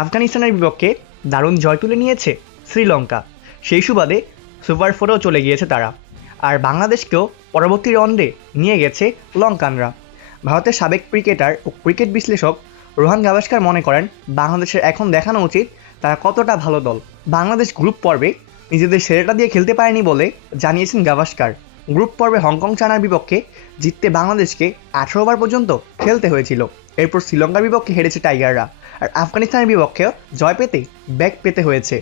আফগানিস্তানের বিপক্ষে দারুণ জয় তুলে নিয়েছে শ্রীলঙ্কা। সেই সুবাদে সুপার ফোরেও চলে গিয়েছে তারা। আর বাংলাদেশকেও পরবর্তী রাউন্ডে নিয়ে গেছে লঙ্কানরা। ভারতের সাবেক ক্রিকেটার ও ক্রিকেট বিশ্লেষক রোহান গাভাস্কার মনে করেন বাংলাদেশের এখন দেখানো উচিত তারা কতটা ভালো দল। বাংলাদেশ গ্রুপ পর্বে নিজেদের সেরাটা দিয়ে খেলতে পারেনি বলে জানিয়েছেন গাভাস্কার। গ্রুপ পর্বে হংকং চায়নার বিপক্ষে জিততে বাংলাদেশকে 18 ওভার পর্যন্ত খেলতে হয়েছিল। এরপর শ্রীলঙ্কার বিপক্ষে হেরেছে টাইগাররা। আর আফগানিস্তানের বিপক্ষেও জয় পেতে ব্যাক পেতে হয়েছে।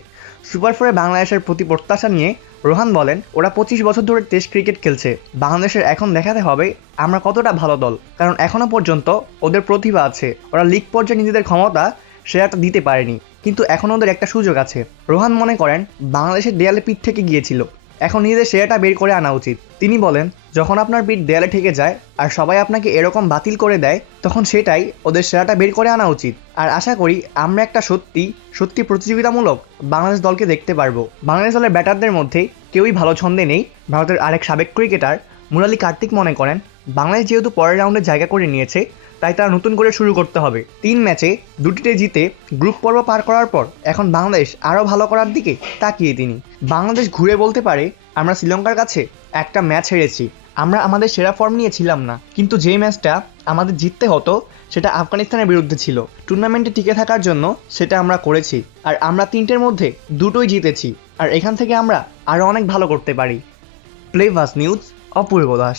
সুপার ফোরে বাংলাদেশের প্রতি প্রত্যাশা নিয়ে রোহান বলেন, ওরা 25 বছর ধরে টেস্ট ক্রিকেট খেলছে। বাংলাদেশের এখন দেখাতে হবে আমরা কতটা ভালো দল, কারণ এখনও পর্যন্ত ওদের প্রতিভা আছে। ওরা লিগ পর্যায়ে নিজেদের ক্ষমতা সেরাটা দিতে পারেনি, কিন্তু এখন ওদের একটা সুযোগ আছে। রোহান মনে করেন বাংলাদেশের দেয়ালে পিঠ থেকে গিয়েছিল, এখন নিজেদের সেরাটা বের করে আনা উচিত। তিনি বলেন, যখন আপনার পিঠ দেয়ালে ঠেকে যায় আর সবাই আপনাকে এরকম বাতিল করে দেয়, তখন সেটাই ওদের সেরাটা বের করে আনা উচিত। আর আশা করি আমরা একটা সত্যি প্রতিযোগিতামূলক বাংলাদেশ দলকে দেখতে পারবো। বাংলাদেশ দলের ব্যাটারদের মধ্যে কেউই ভালো ছন্দে নেই। ভারতের আরেক সাবেক ক্রিকেটার মুরালি কার্তিক মনে করেন, বাংলাদেশ যেহেতু পরের রাউন্ডে জায়গা করে নিয়েছে, তাই তারা নতুন করে শুরু করতে হবে। 3 ম্যাচে 2টিতে জিতে গ্রুপ পর্ব পার করার পর এখন বাংলাদেশ আরও ভালো করার দিকে তাকিয়ে তিনি। বাংলাদেশ ঘুরে বলতে পারে, আমরা শ্রীলঙ্কার কাছে একটা ম্যাচ হেরেছি, আমরা আমাদের সেরা ফর্ম নিয়ে ছিলাম না, কিন্তু যে ম্যাচটা আমাদের জিততে হতো সেটা আফগানিস্তানের বিরুদ্ধে ছিল। টুর্নামেন্টে টিকে থাকার জন্য সেটা আমরা করেছি, আর আমরা 3টের মধ্যে 2টোই জিতেছি। আর এখান থেকে আমরা আরও অনেক ভালো করতে পারি। প্লেভাস নিউজ, অপূর্ব দাস।